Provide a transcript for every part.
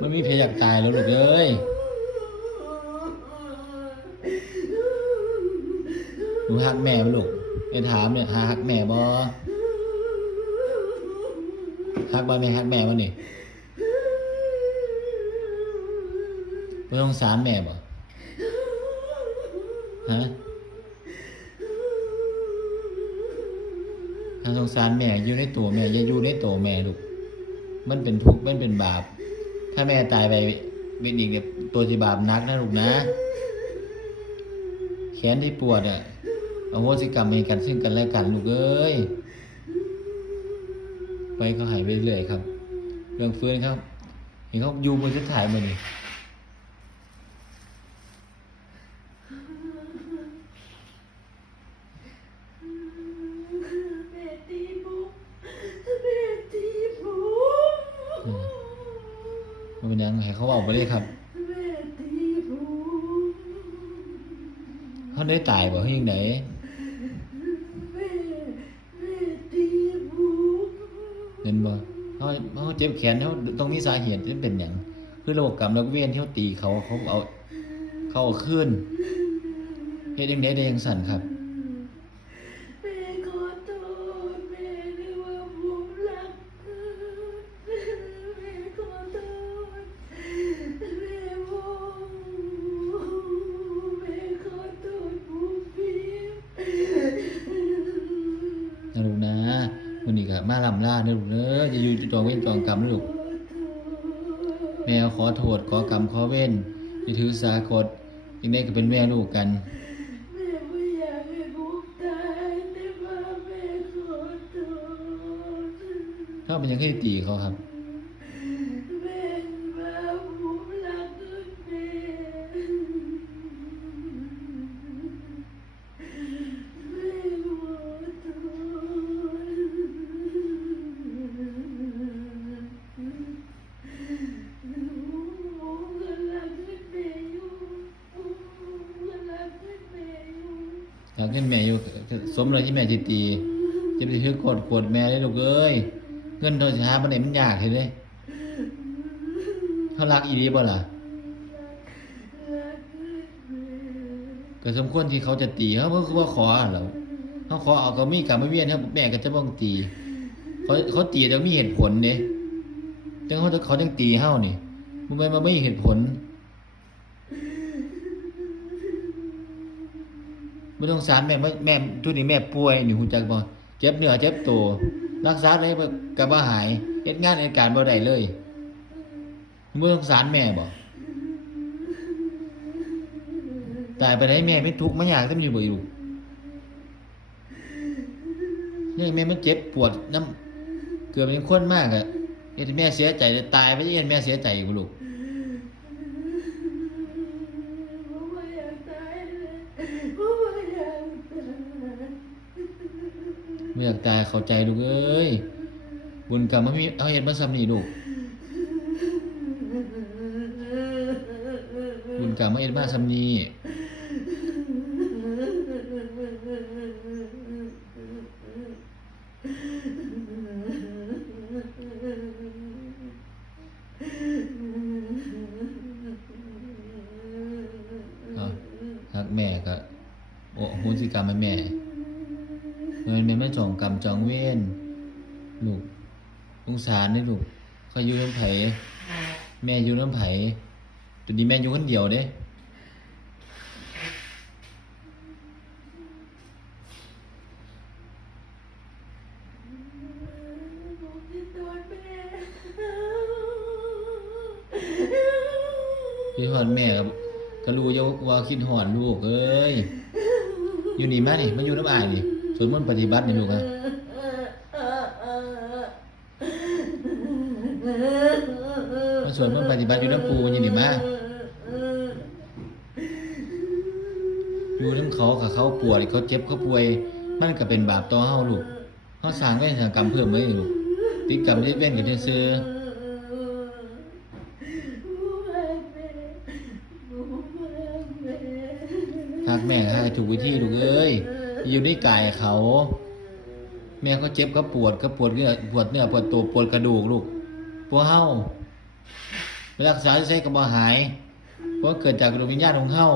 มันมีเพยอยากตายแล้วลูกเอ้ยหนูฮักแม่บ่ลูกไอ้ถามเนี่ยหาฮักแม่บ่ฮักบ่แม่ฮักแม่บ่นี่บ่ต้องสารแม่บ่ฮะถ้าสงสารแม่อยู่ในตัวแม่อย่าอยู่ในตัวแม่ลูก มันเป็นทุกข์มันเป็นบาป ถ้าแม่ตายไปเป็นอีกเนี่ยตัวจะบาปนักนะลูกนะ แขนที่ปวดอะเอาโหสิกรรมให้กันซึ่งกันและกันลูกเอ้ย ไปเขาหายไปเรื่อยครับ เรื่องฟื้นครับ เห็นเขายู่บนจะถ่ายมานี่ แม่ตีผมแม่ตีผม มัน เขาบอกไปเลยครับเขาได้ตายบ่เขายังไหนแม่แม่ตีผมเห็นบ่เขาเขาเจ็บแขนเขาต้องมีสาเหตุที่เป็นอย่างคือระบบกรรมระเวียนที่เขาตีเขาเขาเอาเขาเอาขึ้นเฮ็ดยังไงได้ยังสั่นครับ มาลำลาเด้อลูกเด้อจะอยู่จองเว้นจองกรรมนะลูกแม่ขอโทษขอกรรมขอเว้นจะถือสากดยังได้ก็เป็นแม่ลูกกันถ้าเป็นยังให้ตีเขาครับ อยู่ผมก็รักแม่อยู่อยากเห็นแม่อยู่สมเลยที่แม่จิตีจะไปถือกดกดแม่ได้ลูกเอ้ยเงินโดยช้าบันไดมันยากเห็นเลยเขารักอีดีบ่ล่ะก็สมควรที่เขาจะตีเขาเพื่อว่าขอเหรอเขาขอเอาก็มีกรรไม่เวียนเขาแม่ก็จะบ้องตี เขาเขาตีแต่มีเหตุผลเนี่ย จังเขาเขาจังตีเฮานี่มันไม่มาไม่เหตุผลไม่ต้องสารแม่ไม่แม่ทุกนี้แม่ป่วยนี่คุณจักบ่เจ็บเนื้อเจ็บตัวรักษาได้ก็บ่หายเฮ็ดงานเฮ็ดการบ่ได้เลยบ่ต้องสารแม่บ่ตายไปได้แม่ไม่ทุกข์ไม่อยากจะมีบ่อยู่นี่แม่มันเจ็บปวดน้ำเกือบเป็นคนมากอะ เฮ็ดให้แม่เสียใจเลยตายไปเฮ็ดแม่เสียใจกูลูกผมไม่อยากเมไม่อตายไม่อยากตายเข้าใจลูกเอ้ยบุญกรรมมันมีเอาเฮ็ดมาซ้ำนี่ลูกบุญกรรมมาเฮ็ดมาซ้ำนี่เอาหักแม่ก็ โอ้โหสิกรรมให้แม่มันแม่ไม่จองกรรมจองเวรลูกสงสารเด้ลูกเขาอยู่น้ำไผแม่อยู่น้ำไผตัวนี้แม่อยู่คนเดียวเด้ผมจะโดนแม่คิดฮอดแม่ก็รู้อยู่ว่าคิดฮอดลูกเอ้ย อยู่นี่มานี่มาอยู่น้ำอายนี่สวดมนต์ปฏิบัตินี่ลูกอะมาสวดมนต์ปฏิบัติอยู่น้ำปูอยู่นี่มาอยู่น้ำเขากับเขาปวดเขาเจ็บเขาป่วย มันก็เป็นบาปต่อเฮาลูกเฮาสร้างไว้ทางกรรมเพิ่มไว้ลูกติดกรรมที่เว้นกันซื่อ หักแม่หักถูกวิธีลูกเอ้ยอยู่ในกายเขา แม่เขาเจ็บเขาปวดเขาปวดเนื้อปวดเนื้อปวดตัวปวดกระดูกลูกปวดเฮาไปรักษาใช้ก็บ่หายเพราะเกิดจากดวงวิญญาณของเฮา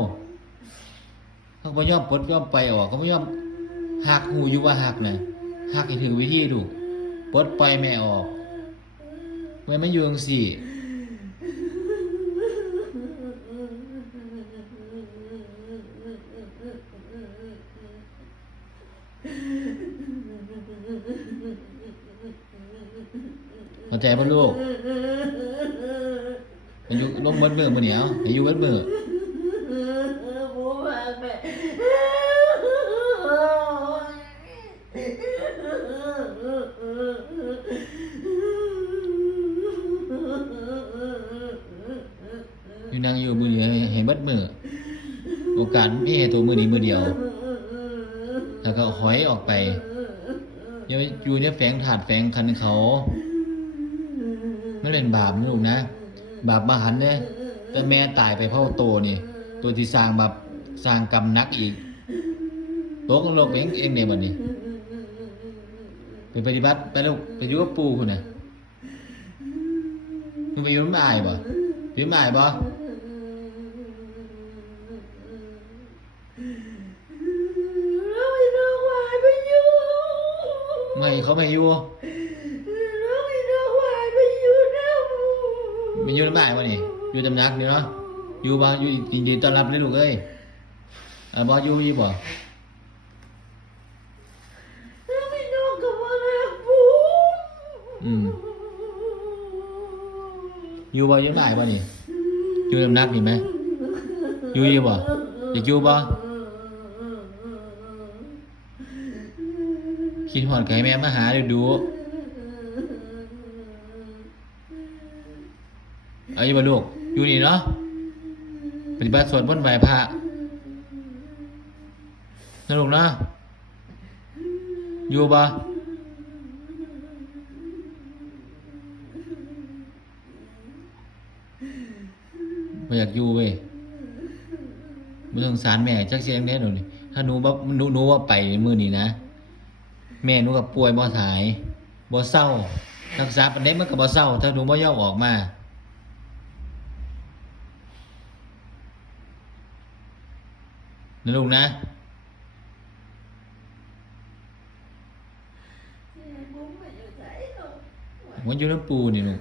เขาบ่ยอมปลดยอมไปออกเขาบ่ยอมหักหูอยู่ว่าหักนะหักให้ถึงวิธีลูกปลดปล่อยแม่ออกไว้ไม่อยู่จังซี่ เข้า ใจป่ลูกอายุล้มเบิดมือมื้อนี้เอายุเบิดมือบูมาแม่อยู่นั่งอยู่มือนี้ให้ให้เบิดมือโอกาสมีให้ตัวมือนี้มือเดียว แล้วก็หอยออกไปย่าไปอยู่ในแฝงถาดแฝงคันเขา ไม่เล่นบาปนะลูกนะ บาปมหันต์เนี่ยแต่แม่ตายไปเพราะโตนี่ ตัวที่สร้างบาปสร้างกรรมหนักอีกตกนรกเองเองเนี่ยบัดนี้ไปปฏิบัติไปลูกไปอยู่กับปู่คุณน่ะมึงไปอยู่น้ำอายบ่อยู่น้ำอายบ่เราไม่ต้องวายไปอยู่ไม่เขาไม่อยู่ ไปอยู่น้ำอายบ่นี่อยู่ตำหนักนี่เนาะอยู่บ่อยู่ยินดีต้อนรับเลยลูกเอ้ยอ่าบ่อยู่อยู่บ่เราไม่ต้องกับว่ารักบูอืมอยู่บ่อยู่น้ำอายบ่นี่อยู่ตำนักนี่ไหมอยู่อยู่บ่อยากอยู่บ่คิดฮอดไก็ให้แม่มาหาดูดู เอาอยู่บ่ลูก อยู่นี่เนาะ ปฏิบัติสวดมนต์ไหว้พระนะลูกเนาะอยู่บ่บ่อยากอยู่เว้ยบ่สงสารแม่จักเสียงแน่หนูนี่ถ้าหนูบ่หนูหนูว่าไปมือนี้นะ แม่หนูก็ป่วยบ่หายบ่เศร้ารักษาปานใดมันก็บ่เศร้า ถ้าหนูบ่ย่อออกมา นะลูกนะบูไม่อยู่ไหนหรอกมันอยู่น้ำปูนี่ลูก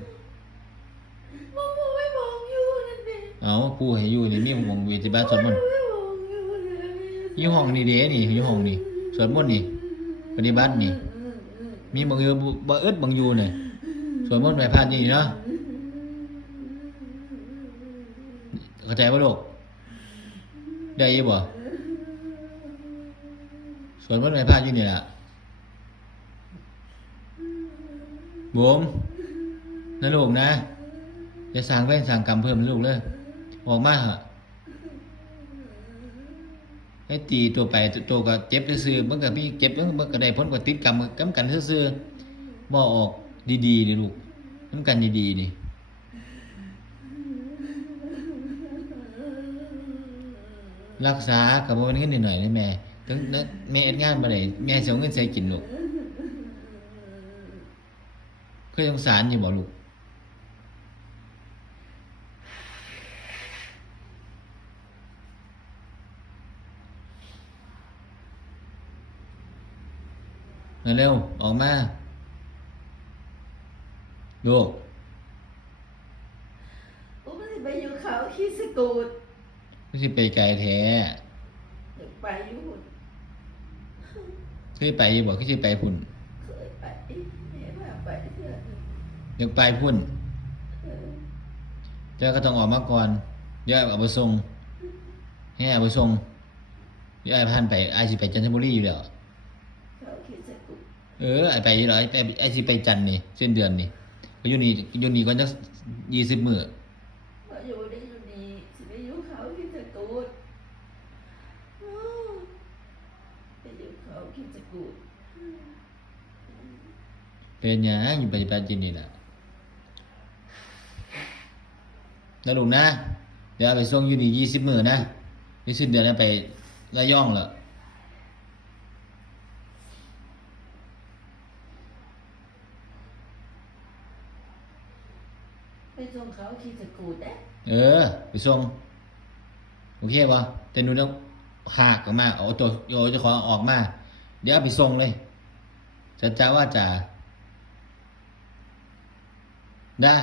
บูบูไม่มองอยู่นั่นเองเอาปูให้อยู่นี่มีหมองวิจิบัติสวดมนต์ไม่มองอยู่เลยอยู่ห้องนี่เด้นี่อยู่ห้องนี่สวดมนต์นี่ปฏิบัตินี่ มีบางอยู่บ่อึดบางอยู่นี่สวดมนต์ไหว้พระนี่เนาะเข้าใจบ่ลูกได้อยู่บ่ สวดมนต์ไหว้พระอยู่นี่ล่ะบุ๋มนะลูกนะอย่าสร้างเวรสร้างกรรมเพิ่มลูกเลยออกมาเถอะให้ตีตัวไปตัวตัวก็เจ็บซื่อๆมันก็มีเจ็บเมันมันก็ได้ผลกว่าติดกรรมกำกันซื่อบ่ออกดีๆนี่ลูกนำกันดีๆนี่รักษากับบ่เป็นเงินนิดหน่อยนะแม่ ถึงแม่เอ็ดงานบ่ได้แม่สิเอาเงินใส่กินลูกเคยสงสารอยู่บ่ลูกเร็วๆออกมาลูกบูไม่ได้ไปอยู่เขาขี้สกูดไม่ใช่ไปไกลแท้อยากไปอยู่ เคยไปอยู่บ่คือสิไปพุ่น เคยไปแม่าไปเพื่อนอยากไปพุ่นเออแต่ก็ต้องออกมาก่อนเดี๋ยวเอาไปส่งให้เอาไปส่งเดี๋ยวไอ้พันไปไอ้สิไปจันทบุรีอยู่แล้ว เขาขี้สกูเออไอ้ไปอยู่แล้วไอ้ไอ้ไอ้สิไปจันทร์นี่เส้นเดือนนี่ก็อยู่นี่อยู่นี่ก่อนจักยี่สิบมื้อ ว่าอยู่ได้อยู่นี่สิไปอยู่เขาขี้สกูดอ้าวไปอยู่เขาขี้สกูด เป็นหยังอยู่ปฏิบัติจริงนี่น่ะแล้วลูกนะ เดี๋ยวเอาไปส่งอยู่นี่ยี่สิบมื้อนะนี่สิ้นเดือนแล้วไประยองแล้วไปส่งเขาขี่สกูตเด้เออ ไปส่งโอเคป่ะแต่หนูต้องหากออกมาเอาตัวเอาเจ้าของออกมา เดี๋ยวเอาไปส่งเลยจะจ้าว่าจะได้